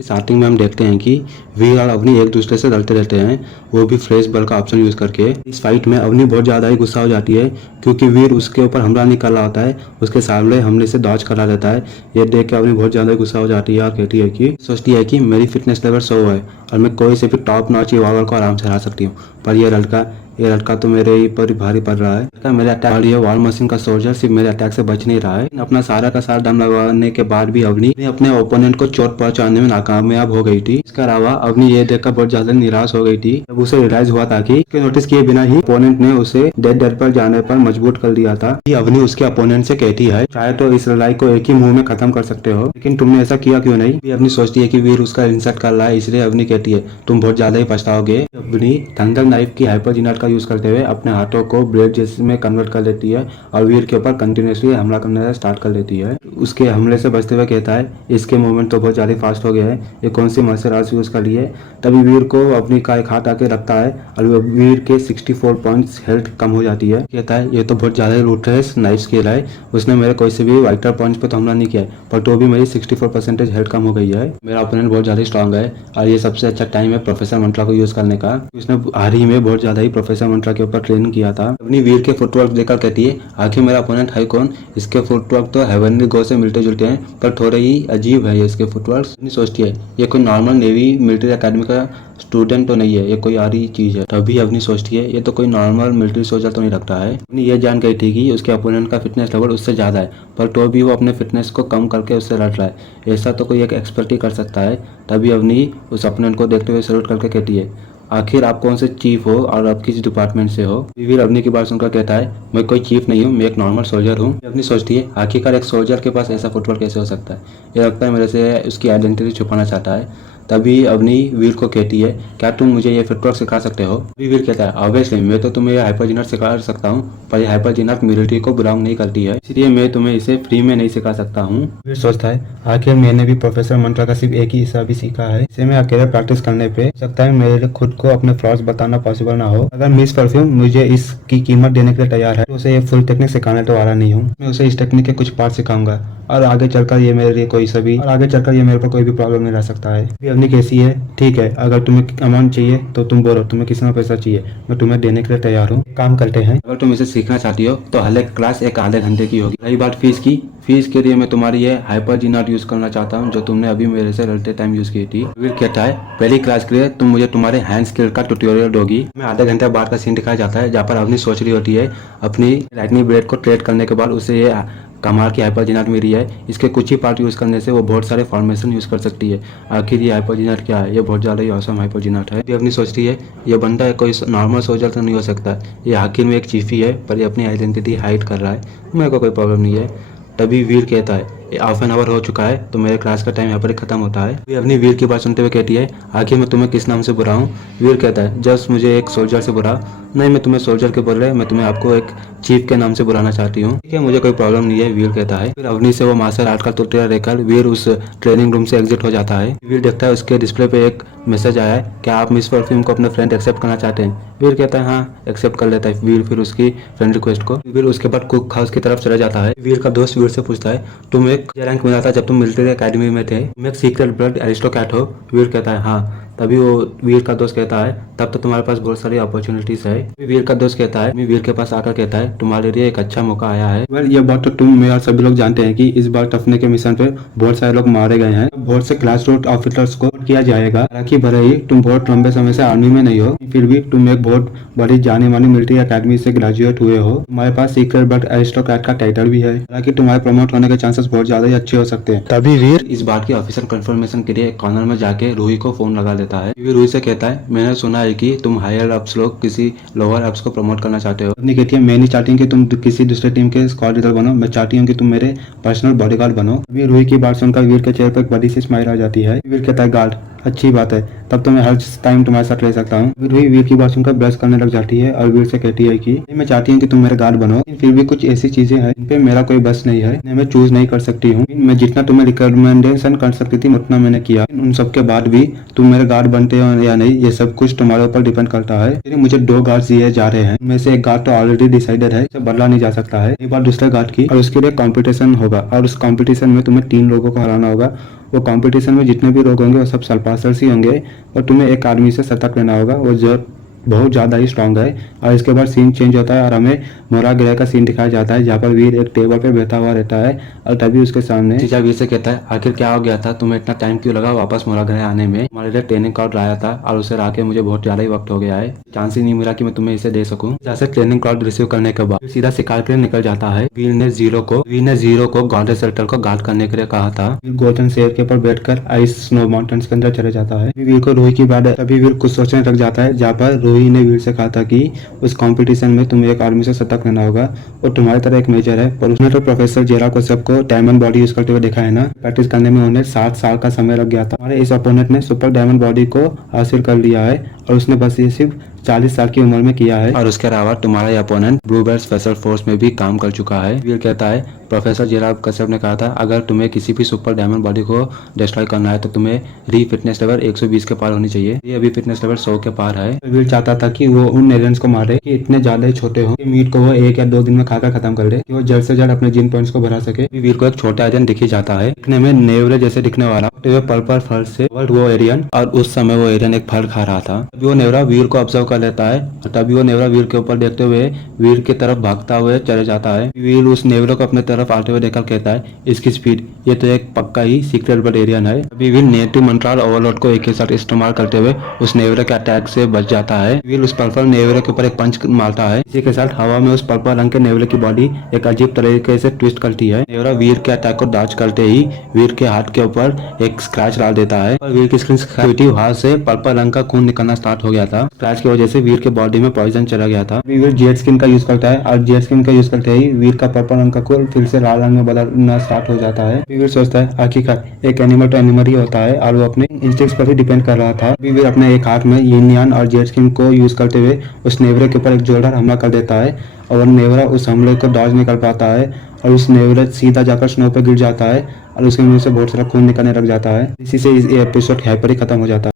Starting में हम देखते हैं कि वीर और अवनी एक दूसरे से लड़ते रहते हैं, वो भी फ्रेश बल का ऑप्शन यूज करके। इस फाइट में अवनी बहुत ज्यादा ही गुस्सा हो जाती है क्योंकि वीर उसके ऊपर हमला नहीं कर रहा होता है, उसके सामने हमले से डॉज करा रहता है। ये देख के अवनी बहुत ज्यादा गुस्सा हो जाती है और कहती है कि सोचती है कि मेरी फिटनेस लेवल 100 है और मैं कोई से भी टॉप नॉच इवॉल्वर को आराम से हरा सकती हूँ, पर ये लड़का तो मेरे ही पर भारी पड़ रहा है। मेरे अटैक और ये वॉर मशीन का सोल्जर सिर्फ मेरे अटैक से बच नहीं रहा है। अपना सारा का सारा दम लगाने के बाद भी अवनी अपने ओपोनेंट को चोट पहुंचाने में नाकामयाब हो गई थी। इसके अलावा अवनी ये देखकर बहुत ज्यादा निराश हो गई थी जब उसे रियलाइज हुआ था कि नोटिस किए बिना ही ओपोनेंट ने उसे डेड पर जाने पर मजबूर कर दिया था। अवनी उसके ओपोनेंट से कहती है, चाहे तो इस लड़ाई को एक ही मुंह में खत्म कर सकते हो, लेकिन तुमने ऐसा किया क्यों नहीं। अवनी सोचती है कि वीर उसका इंसल्ट कर रहा है, इसलिए अवनी कहती है तुम बहुत ज्यादा ही पछताओगे। अवनी थंडर नाइफ की हाइपर जिनाट का यूज करते हुए अपने हाथों को ब्लेड जैसे में कन्वर्ट कर लेती है और वीर के ऊपर कंटिन्यूसली हमला करना स्टार्ट कर देती है। उसके हमले से बचते हुए कहता है, इसके मूवमेंट तो बहुत ज्यादा फास्ट हो गया है, ये कौन सी मार्शल आर्ट्स यूज कर ली है। तभी वीर को अपनी का एक हाथ आके रखता है और वीर के 64 पॉइंट्स हेल्थ कम हो जाती है। कहता है ये तो बहुत ज्यादा रूटलेस नाइफ स्किल है, उसने मेरे कोई से भी वाइटर पॉइंट्स पे तो हमला नहीं किया है, पर तो भी मेरी 64% हेल्थ कम हो गई है। मेरा ओपोनेंट बहुत ज्यादा स्ट्रॉन्ग है और ये सबसे अच्छा टाइम है प्रोफेसर मंत्रा को यूज करने का। उसने हाल ही में बहुत ज्यादा ही प्रोफेसर मंत्रा के ऊपर ट्रेनिंग किया था। अपनी वीर के फुटवर्क देखकर कहती है, आखिर मेरा ओपोनेंट है कौन, इसके फुटवर्क तो हेवनली गो से मिलते जुलते हैं, पर थोड़े ही अजीब है इसके फुटवर्क। सोचती है ये कोई नॉर्मल नेवी मिलिट्री अकेडमी का स्टूडेंट तो नहीं है, ये कोई आरी चीज है। तभी अवनी सोचती है ये तो कोई नॉर्मल मिलिट्री सोल्जर तो नहीं लगता है। अवनी ये जान गई थी कि उसके अपोनेंट का फिटनेस लेवल उससे ज्यादा है, पर तो भी वो अपने फिटनेस को कम करके उससे लड़ रहा है, ऐसा तो कोई एक एक्सपर्ट ही कर सकता है। तभी अवनी उस अपोनेंट को देखते हुए सल्यूट करके कहती है, आखिर आप कौन से चीफ हो और आप किस डिपार्टमेंट से हो। वीर अवनी की बात सुनकर कहता है, मैं कोई चीफ नहीं हूँ, मैं एक नॉर्मल सोल्जर हूँ। अवनी सोचती है आखिरकार एक सोल्जर के पास ऐसा फुटवर्क कैसे हो सकता है, ये लगता है मेरे से उसकी आइडेंटिटी छुपाना चाहता है। तभी अवनी वीर को कहती है, क्या तुम मुझे ये फुटवर्क सिखा सकते हो। वीर कहता है, ऑब्वियसली मैं तो तुम्हें हाइपर जिनाट सिखा सकता हूँ, पर ये हाइपर जिनाट मिलिट्री को बिलोंग नहीं करती है, इसलिए मैं तुम्हें इसे फ्री में नहीं सिखा सकता हूँ। वीर सोचता है, आखिर मैंने भी प्रोफेसर मंत्रा का सिर्फ एक ही हिस्सा भी सीखा है, इसे मैं अकेले प्रैक्टिस करने पे हो सकता है मेरे खुद को अपने फ्लॉज बताना पॉसिबल ना हो। अगर मिस परफ्यूम मुझे इसकी कीमत देने के लिए तैयार है तो उसे ये फुल टेक्निक सिखाने तो वाला नहीं हूँ। मैं उसे इस टेक्निक के कुछ पार्ट सिखाऊंगा और आगे चलकर ये मेरे लिए मेरे पर कोई भी प्रॉब्लम नहीं रह सकता है। अवनी कैसी है, ठीक है, अगर तुम्हें अमाउंट चाहिए तो तुम बोलो, तुम्हें कितना पैसा चाहिए, मैं तुम्हें देने के लिए तैयार हूँ। काम करते हैं, अगर तुम इसे सीखना चाहती हो तो हर एक क्लास एक आधे घंटे की होगी। रही बात फीस के लिए मैं तुम्हारी ये हाइपर जिनाट यूज करना चाहता हूँ जो तुमने अभी मेरे से लड़ते टाइम यूज की थी। वीर कहता है, पहली क्लास के लिए तुम मुझे तुम्हारे हैंड स्किल का ट्यूटोरियल दोगी। मैं आधे घंटे बाद का सीन दिखाया जाता है जहाँ पर अवनी सोच रही होती है अपनी लाइटनिंग ब्लेड को ट्रेड करने के बाद उसे ये कमाल की हाइपर जिनाट मिली है, इसके कुछ ही पार्ट यूज करने से वो बहुत सारे फॉर्मेशन यूज कर सकती है। आखिर ये हाइपर जिनाट क्या है, ये बहुत ज्यादा ही औसम हाइपर जिनाट है। अपनी सोचती है ये बंदा कोई नॉर्मल सोल्जर तो नहीं हो सकता, ये आखिर में एक चीफ ही है, पर ये अपनी आइडेंटिटी हाइड कर रहा है, मेरे को कोई प्रॉब्लम नहीं है। तभी वीर कहता है, हाफ एन आवर हो चुका है तो मेरे क्लास का टाइम यहाँ पर खत्म होता है। वी अपनी वीर की बात सुनते हुए कहती है, आखिर मैं तुम्हें किस नाम से बुलाऊं। वीर कहता है, जस्ट मुझे एक सोल्जर से बुला। नहीं, मैं तुम्हें सोल्जर के बोल रहे, मैं तुम्हें आपको एक चीफ के नाम से बुलाना चाहती हूँ। ठीक है, मुझे कोई प्रॉब्लम नहीं है, वीर कहता है। फिर अवनी से वो मार्शल आर्ट का तुलतेरा लेकर वीर उस ट्रेनिंग रूम से एग्जिट हो जाता है। वीर देखता है उसके डिस्प्ले पे एक मैसेज आया है, क्या आप मिस परफ्यूम को अपने फ्रेंड एक्सेप्ट करना चाहते हैं। वीर कहता है हाँ, एक्सेप्ट कर लेता है वीर फिर उसकी फ्रेंड रिक्वेस्ट को। वीर उसके बाद कुक हाउस की तरफ चला जाता है। वीर का दोस्त वीर से पूछता है, तुम एक रैंक मिला था जब तुम मिलिट्री एकेडमी में थे, तुम एक सीक्रेट ब्लड एरिस्टोक्रेट हो। वीर कहता है हाँ। तभी वो वीर का दोस्त कहता है, तब तो तुम्हारे पास बहुत सारी अपॉर्चुनिटीज है। वीर का दोस्त कहता है, वीर के पास आकर कहता है, तुम्हारे लिए एक अच्छा मौका आया है। ये बात तो तुम मैं और सभी लोग जानते हैं कि इस बार टफने के मिशन पे बहुत सारे लोग मारे गए हैं। बहुत से क्लास रूट ऑफिसर्स को किया जाएगा। हालांकि भले ही तुम बहुत लंबे समय से आर्मी में नहीं हो, फिर भी तुम एक बहुत बड़ी जानी मानी मिलिट्री अकेडमी से ग्रेजुएट हुए हो। तुम्हारे पास सीक्रेट ब्लड एरिस्टोक्रेट का टाइटल भी है। हालांकि तुम्हारे प्रमोट होने के चांसेस बहुत ज्यादा ही अच्छे हो सकते हैं। तभी वीर इस बात की ऑफिशियल कंफर्मेशन के लिए कॉर्नर में जाके रूही को फोन लगा देता है। रूही से कहता है, मैंने सुना है कि तुम हायर अप्स लोग किसी लोअर अप्स को प्रमोट करना चाहते हो। अपनी कहती है, मैं नहीं चाहती कि तुम किसी दूसरे टीम के स्क्वाड लीडर बनो, मैं चाहती हूँ कि तुम मेरे पर्सनल बॉडीगार्ड बनो। अभी रूही की बात सुनकर वीर के चेहरे पर एक बड़ी सी स्माइल आ जाती है। वीर कहता है, गार्ड, अच्छी बात है, तब तो मैं हर टाइम तुम्हारे साथ रह सकता हूँ। रूही वीर की बात सुनकर ब्लश करने लग जाती है और वीर से कहती है कि मैं चाहती हूँ कि तुम मेरे गार्ड बनो, फिर भी कुछ ऐसी चीजें हैं जिन पे मेरा कोई बस नहीं है, मैं चूज नहीं कर सकती हूँ। मैं जितना तुम्हें रिकमेंडेशन कर सकती थी उतना मैंने किया, उन सबके बाद भी तुम मेरे गार्ड बनते हो या नहीं, ये सब कुछ तुम्हारे ऊपर डिपेंड करता है। मुझे 2 गार्ड दिए जा रहे हैं, में से एक गार्ड तो ऑलरेडी डिसाइडेड है, इसे बदला नहीं जा सकता है। एक बार दूसरे गार्ड की और उसके लिए कॉम्पिटिशन होगा और उस कॉम्पिटिशन में तुम्हें 3 लोगों को हराना होगा। वो कंपटीशन में जितने भी लोग होंगे वो सब सल्पासल्स ही होंगे और तुम्हें एक आदमी से सतर्क रहना होगा, वो जो बहुत ज़्यादा ही स्ट्रांग है। और इसके बाद सीन चेंज होता है और हमें मोरा ग्रह का सीन दिखाया जाता है जहाँ पर वीर एक टेबल पे बैठा हुआ रहता है और तभी उसके सामने चीचा वीर से कहता है, आखिर क्या हो गया था, तुम्हें इतना टाइम क्यों लगा वापस मोरा ग्रह आने में? हमारे लिए ट्रेनिंग क्लाउड लाया था और उसे लाके मुझे बहुत ज़्यादा ही वक्त हो गया है, चांस ही नहीं मिला कि मैं तुम्हें इसे दे सकूं। जैसे ट्रेनिंग क्लाउड रिसीव करने के बाद सीधा शिकार के लिए निकल जाता है। वीर ने जीरो को गॉडेस सेल्टर को गार्ड करने के लिए कहा था। गोल्डन शेयर के ऊपर बैठकर आइस स्नो माउंटेन्स के अंदर चले जाता है। वीर को रूही की बात है, तभी वीर कुछ सोचने लग जाता है जहाँ पर रूही ने वीर से कहा था कि उस कंपटीशन में तुम्हें एक आर्मी से सतर्क रहना होगा और तुम्हारी तरह एक मेजर है, पर उसने तो प्रोफेसर जेरा को सबको डायमंड बॉडी यूज करते हुए देखा है ना। प्रैक्टिस करने में उन्हें 7 साल का समय लग गया था। हमारे इस अपोनेंट ने सुपर डायमंड बॉडी को हासिल कर लिया है और उसने बस ये सिर्फ 40 साल की उम्र में किया है। और उसके अलावा तुम्हारा ये अपोनेंट ब्लूबेयर स्पेशल फोर्स में भी काम कर चुका है। वीर कहता है, प्रोफेसर जेराब कश्यप ने कहा था अगर तुम्हें किसी भी सुपर डायमंड बॉडी को डिस्ट्रॉय करना है तो तुम्हें री फिटनेस लेवल 120 के पार होनी चाहिए। ये अभी फिटनेस लेवल 100 के पार है। वीर चाहता था कि वो उन एलियंस को मारे कि इतने ज्यादा ही छोटे हो कि मीट को वो 1 या 2 दिन में खाकर खत्म कर दे, कि वो जल्द से जल्द अपने जिन पॉइंट्स को बढ़ा सके। वीर को एक छोटा एलियन दिख ही जाता है, दिखने में नेवले जैसे दिखने वाला पर्पल फल से वो एरियन, और उस समय वो एरियन एक फल खा रहा था। तभी वो नेवरा वीर को ऑब्जर्व कर लेता है और तभी वो नेवरा वीर के ऊपर देखते हुए वीर की तरफ भागता हुए चले जाता है। वीर उस नेवरे को अपने तरफ आते हुए देखकर कहता है, इसकी स्पीड, ये तो एक पक्का ही सीक्रेट बर्ड एरियन है। अभी वीर नेटिव मंत्राल ओवरलोड को एक ही साथ इस्तेमाल करते हुए उस नेवरे के अटैक से बच जाता है। वीर उस पर्पल नेवरे के ऊपर एक पंच मारता है। इसी के साथ हवा में उस पर्पल रंग के नेवरे की बॉडी एक अजीब तरीके से ट्विस्ट करती है। नेवरा वीर के अटैक को डॉज करते ही वीर के हाथ के ऊपर एक स्क्रैच डाल देता है और वीर की स्किन हाथ से पर्पल रंग का खून निकलना स्टार्ट हो गया था। स्क्रैच की वजह से वीर के बॉडी में पॉइजन चला गया था। वीर जेट स्किन का यूज करता है और जेट स्किन का यूज करते ही वीर का पर्पल रंग का खून फिर से लाल रंग में बदलना स्टार्ट हो जाता है। वीर सोचता है आखिरकार एक एनिमल तो एनिमल ही होता है और वो अपने इंस्टिंक्ट्स पर ही डिपेंड कर रहा था। वीर अपने एक हाथ में यिन और जेट स्किन को यूज करते हुए उस नेवरे के ऊपर एक जोरदार हमला कर देता है और नेवरा उस हमले को डॉज नहीं कर पाता है और उस नेवरा सीधा जाकर स्नो पे गिर जाता है और उसके मुंह से बहुत सारा खून निकलने लग जाता है। इसी से इस एपिसोड यहाँ पर ही खत्म हो जाता है।